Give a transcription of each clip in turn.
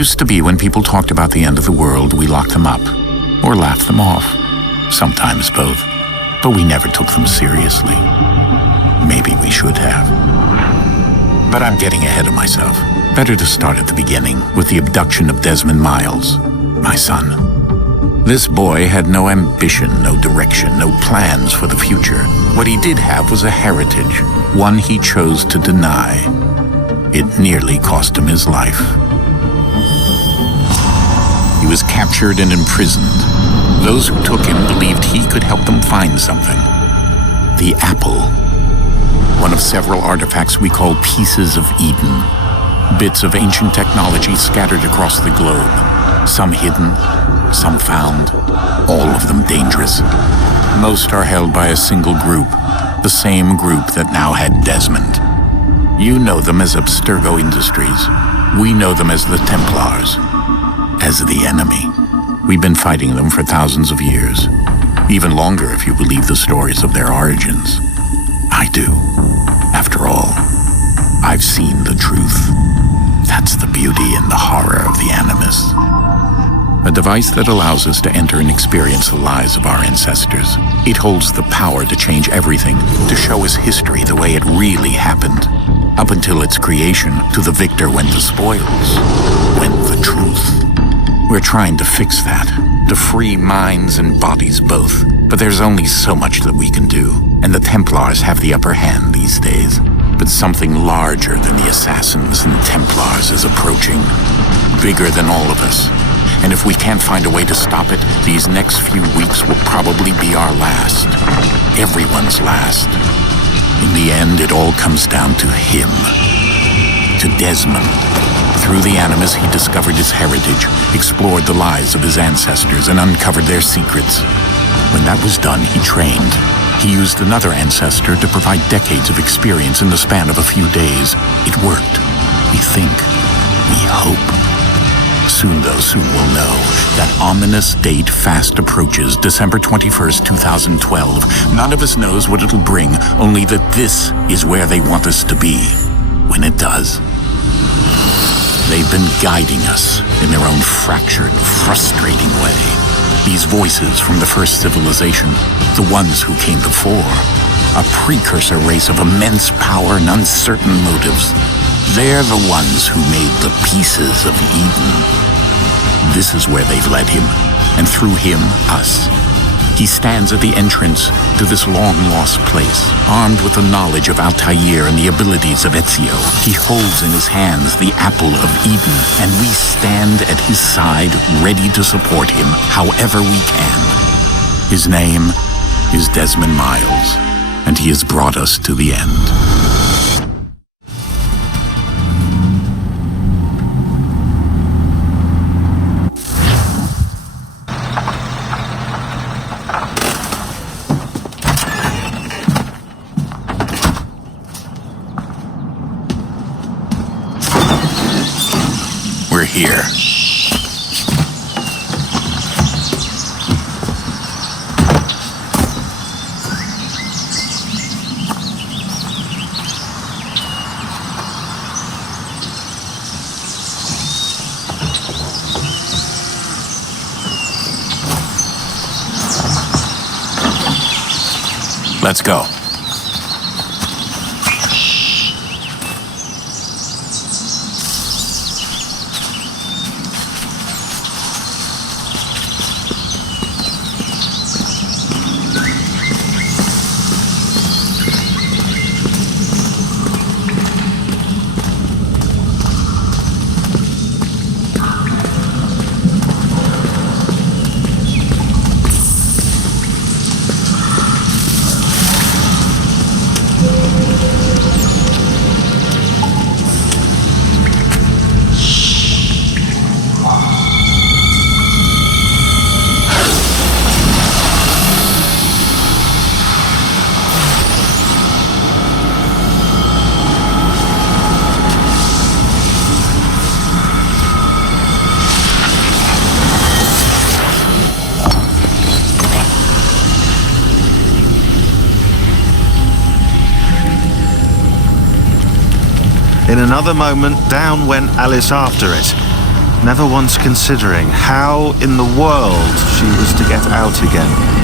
Used to be when people talked about the end of the world, we locked them up, or laughed them off. Sometimes both. But we never took them seriously. Maybe we should have. But I'm getting ahead of myself. Better to start at the beginning, with the abduction of Desmond Miles, my son. This boy had no ambition, no direction, no plans for the future. What he did have was a heritage, one he chose to deny. It nearly cost him his life. He was captured and imprisoned. Those who took him believed he could help them find something. The apple. One of several artifacts we call pieces of Eden. Bits of ancient technology scattered across the globe. Some hidden, some found, all of them dangerous. Most are held by a single group, the same group that now had Desmond. You know them as Abstergo Industries. We know them as the Templars, as the enemy. We've been fighting them for thousands of years, even longer if you believe the stories of their origins. I do. After all, I've seen the truth. That's the beauty and the horror of the Animus. A device that allows us to enter and experience the lives of our ancestors. It holds the power to change everything, to show us history the way it really happened. Up until its creation, to the victor went the spoils, went the truth. We're trying to fix that, to free minds and bodies both. But there's only so much that we can do, and the Templars have the upper hand these days. But something larger than the Assassins and Templars is approaching, bigger than all of us. And if we can't find a way to stop it, these next few weeks will probably be our last. Everyone's last. In the end, it all comes down to him. To Desmond. Through the Animus, he discovered his heritage, explored the lives of his ancestors, and uncovered their secrets. When that was done, he trained. He used another ancestor to provide decades of experience in the span of a few days. It worked. We think. We hope. Soon we'll know. That ominous date fast approaches, December 21st, 2012. None of us knows what it'll bring, only that this is where they want us to be, when it does. They've been guiding us in their own fractured, frustrating way. These voices from the first civilization, the ones who came before, a precursor race of immense power and uncertain motives. They're the ones who made the pieces of Eden. This is where they've led him, and through him, us. He stands at the entrance to this long-lost place, armed with the knowledge of Altair and the abilities of Ezio. He holds in his hands the apple of Eden, and we stand at his side, ready to support him however we can. His name is Desmond Miles, and he has brought us to the end. We're here. Let's go. In another moment, down went Alice after it. never once considering how in the world she was to get out again.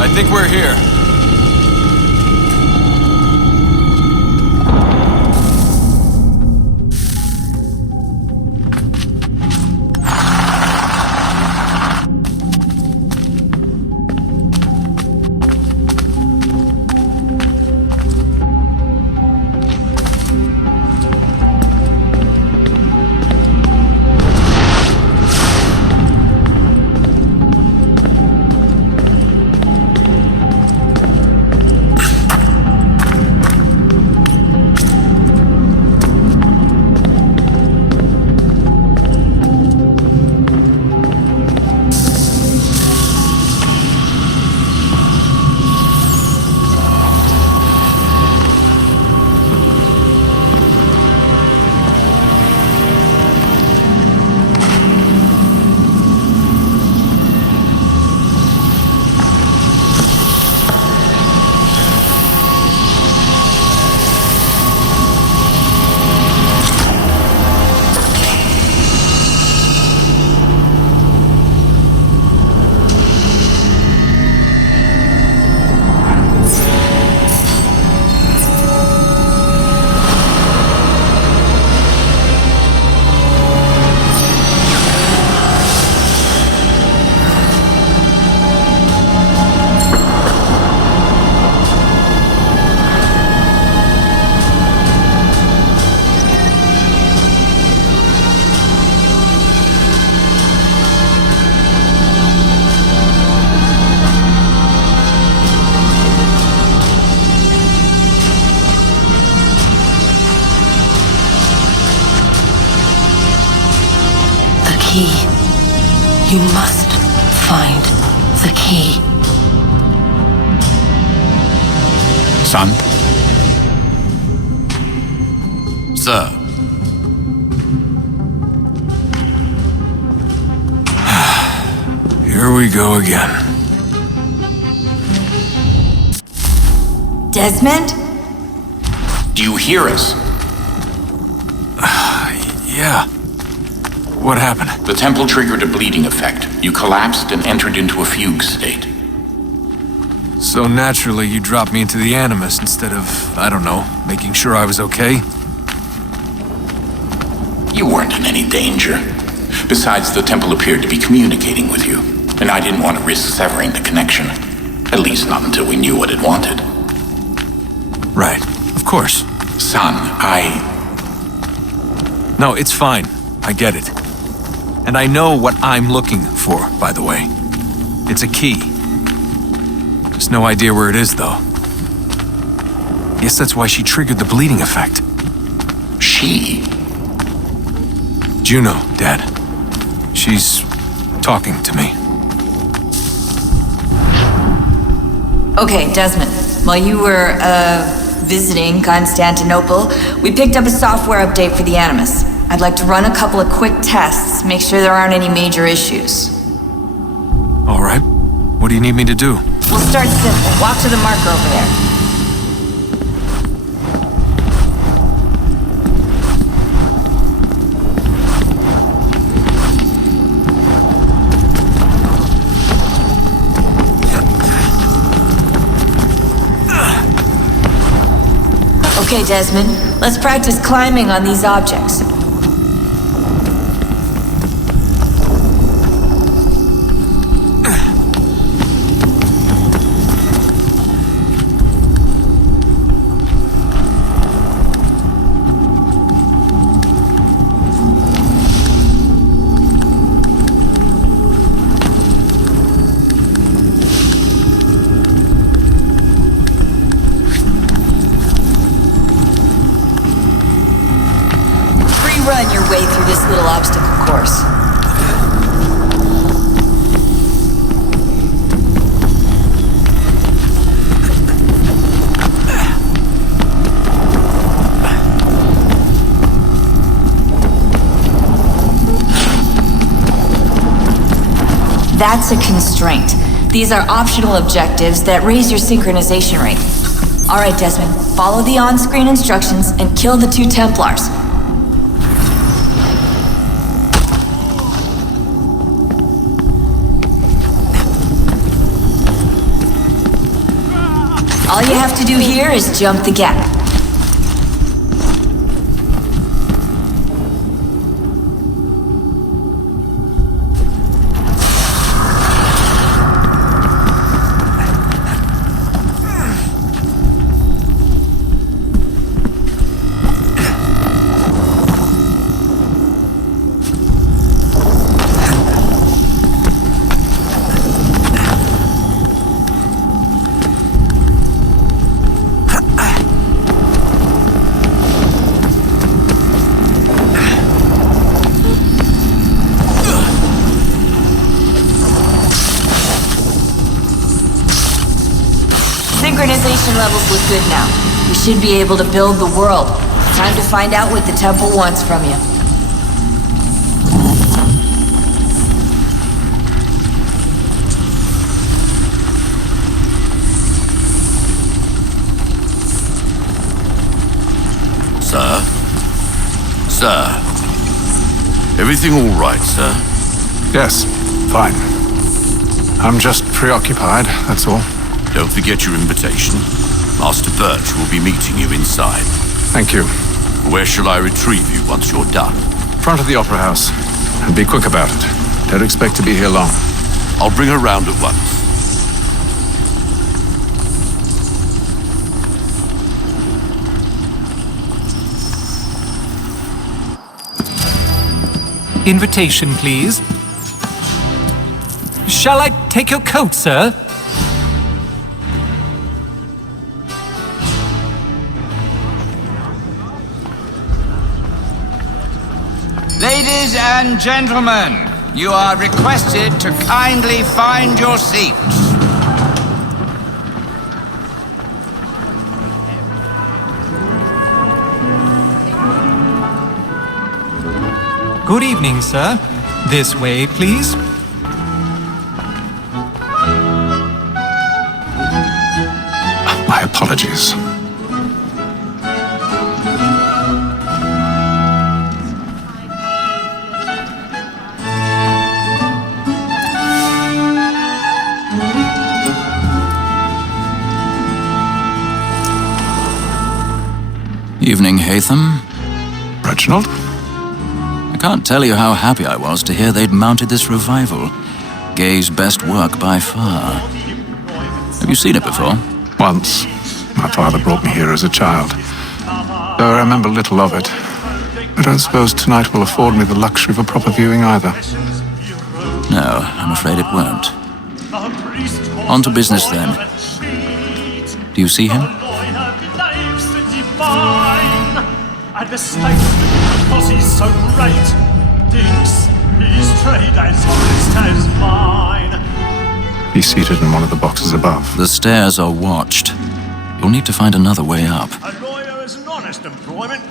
I think we're here. Key. You must find the key. Son? Sir. Here we go again. Desmond? Do you hear us? Yeah. What happened? The temple triggered a bleeding effect. You collapsed and entered into a fugue state. So naturally, you dropped me into the Animus instead of, I don't know, making sure I was okay? You weren't in any danger. Besides, the temple appeared to be communicating with you, and I didn't want to risk severing the connection. At least not until we knew what it wanted. Right. Of course. Son, No, it's fine. I get it. And I know what I'm looking for, by the way. It's a key. Just no idea where it is, though. Guess that's why she triggered the bleeding effect. She? Juno, Dad. She's talking to me. Okay, Desmond. While you were, visiting Constantinople, we picked up a software update for the Animus. I'd like to run a couple of quick tests, make sure there aren't any major issues. All right. What do you need me to do? We'll start simple. Walk to the marker over there. Okay, Desmond. Let's practice climbing on these objects. run your way through this little obstacle course. That's a constraint. These are optional objectives that raise your synchronization rate. Alright, Desmond, follow the on-screen instructions and kill the 2 Templars. All you have to do here is jump the gap. Synchronization levels look good now. We should be able to build the world. Time to find out what the temple wants from you. Sir? Sir? Everything all right, sir? Yes, fine. I'm just preoccupied, that's all. Don't forget your invitation. Master Birch will be meeting you inside. Thank you. Where shall I retrieve you once you're done? Front of the Opera House. And be quick about it. Don't expect to be here long. I'll bring her round at once. Invitation, please. Shall I take your coat, sir? Ladies and gentlemen, you are requested to kindly find your seats. Good evening, sir. This way, please. My apologies. Evening, Hatham. Reginald? I can't tell you how happy I was to hear they'd mounted this revival. Gay's best work by far. Have you seen it before? Once. My father brought me here as a child. Though I remember little of it. I don't suppose tonight will afford me the luxury of a proper viewing either. No, I'm afraid it won't. On to business then. Do you see him? And the state, because he's so great, thinks his trade as honest as mine. He's seated in one of the boxes above. The stairs are watched. You'll need to find another way up. A lawyer is an honest employment,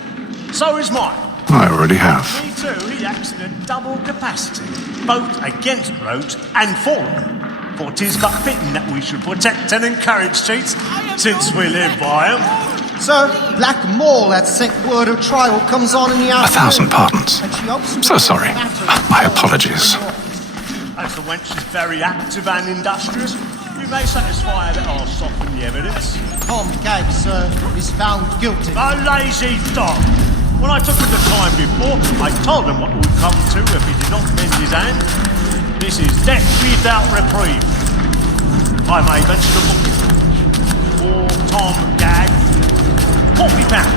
so is mine. I already have. Me too, he acts in a double capacity, both against roads and for them. For 'tis but fitting that we should protect and encourage cheats, since we live by 'em. Sir, Black Mole had sent word of trial comes on in the afternoon. 1,000 pardons. I'm so sorry. My apologies. As the wench is very active and industrious, you may satisfy that I'll soften the evidence. Tom Gag, sir, is found guilty. A lazy dog! When I took him the time before, I told him what would come to if he did not mend his hand. This is death without reprieve. I may mention the book. For Tom Gag, £40.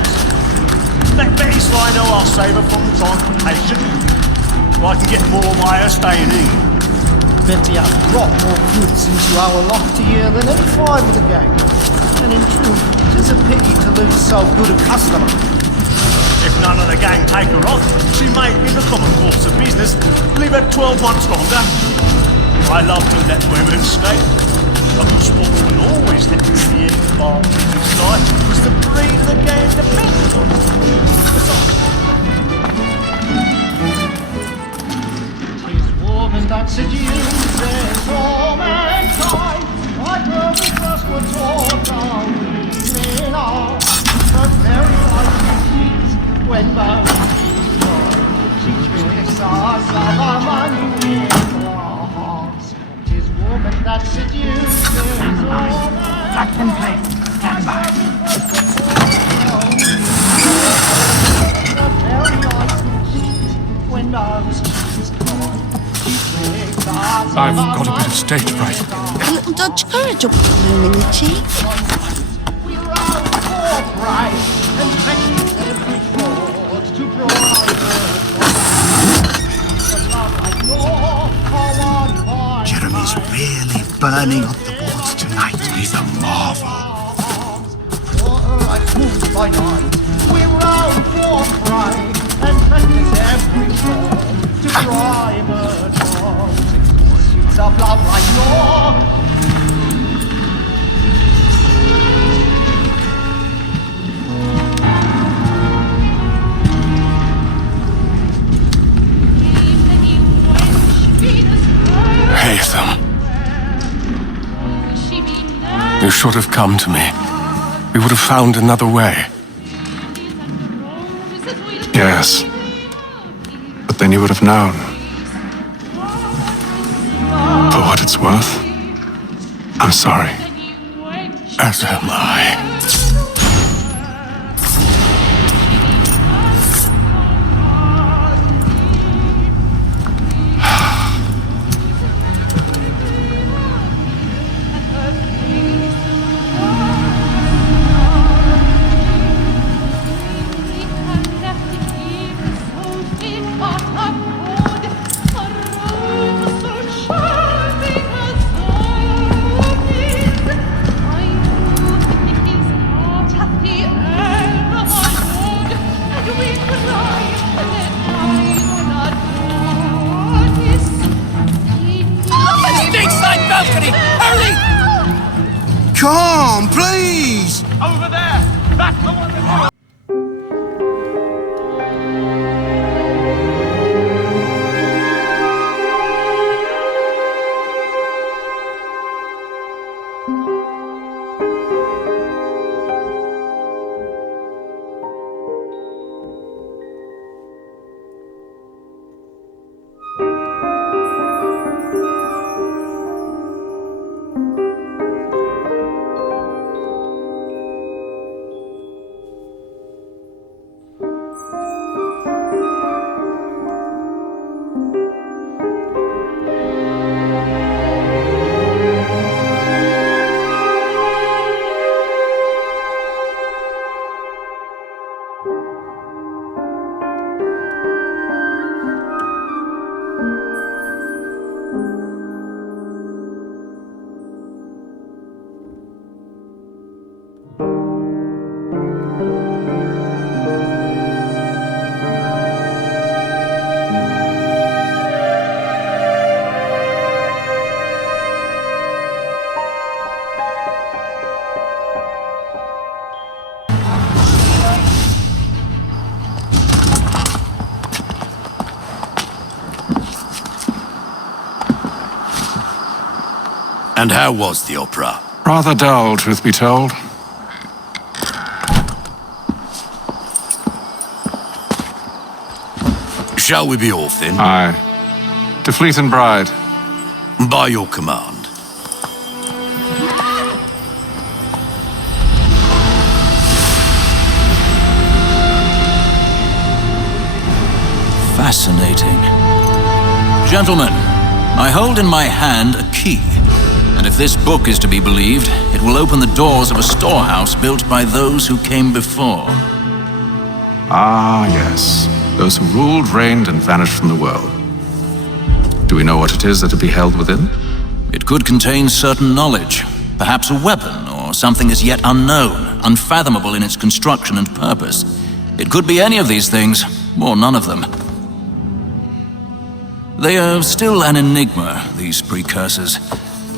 Let Betty Sly know I'll save her from the transportation, so I can get more by her staying in. Betty has brought more goods into our lofty year than any 5 of the gang. And in truth, 'tis a pity to lose so good a customer. If none of the gang take her off, she may, in the common course of business, leave her 12 months longer. I love to let women escape. A good sportsman always let the end advantage of sight, because the breed of the game depends on it. Woman that seduces all mankind, like her we first were taught our women are, but very like when both she tricks us of our money in our hearts. It is woman that seduces all mankind. Plug and play. Stand by. But very like when those cheats come. I've got a bit of stage fright. A little dodge courage will put them in the cheek. We run for pride and practice every fraud to bribe. Jeremy's really burning up the boards tonight. He's a marvel. By night, we run for pride and practice every fraud to bribe a child. Of love like yours. Haytham. You should have come to me. We would have found another way. Yes. But then you would have known. For what it's worth, I'm sorry. As am I. Come, please! Over there! That's the one that... And how was the opera? Rather dull, truth be told. Shall we be off then? Aye. To Fleet and Bride. By your command. Fascinating. Gentlemen, I hold in my hand a key. And if this book is to be believed, it will open the doors of a storehouse built by those who came before. Ah, yes. Those who ruled, reigned, and vanished from the world. Do we know what it is that will be held within? It could contain certain knowledge, perhaps a weapon, or something as yet unknown, unfathomable in its construction and purpose. It could be any of these things. or none of them. They are still an enigma, these precursors.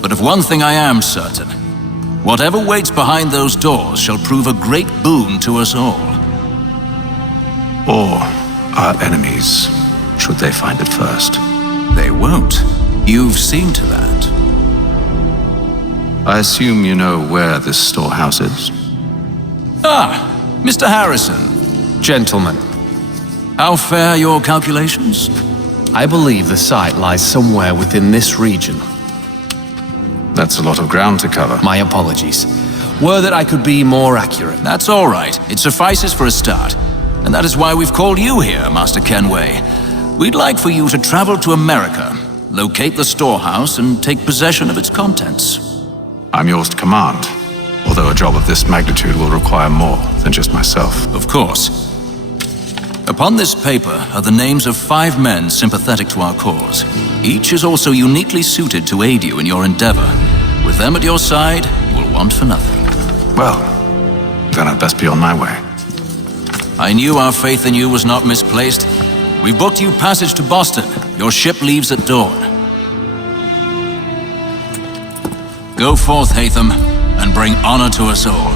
But of one thing I am certain. Whatever waits behind those doors shall prove a great boon to us all. Or our enemies, should they find it first. They won't. You've seen to that. I assume you know where this storehouse is? Ah, Mr. Harrison. Gentlemen, How fare your calculations? I believe the site lies somewhere within this region. That's a lot of ground to cover. My apologies. Were that I could be more accurate. That's all right. It suffices for a start. And that is why we've called you here, Master Kenway. We'd like for you to travel to America, locate the storehouse, and take possession of its contents. I'm yours to command, although a job of this magnitude will require more than just myself. Of course. Upon this paper are the names of 5 men sympathetic to our cause. Each is also uniquely suited to aid you in your endeavor. With them at your side, you will want for nothing. Well, then I'd best be on my way. I knew our faith in you was not misplaced. We've booked you passage to Boston. Your ship leaves at dawn. Go forth, Hatham, and bring honor to us all.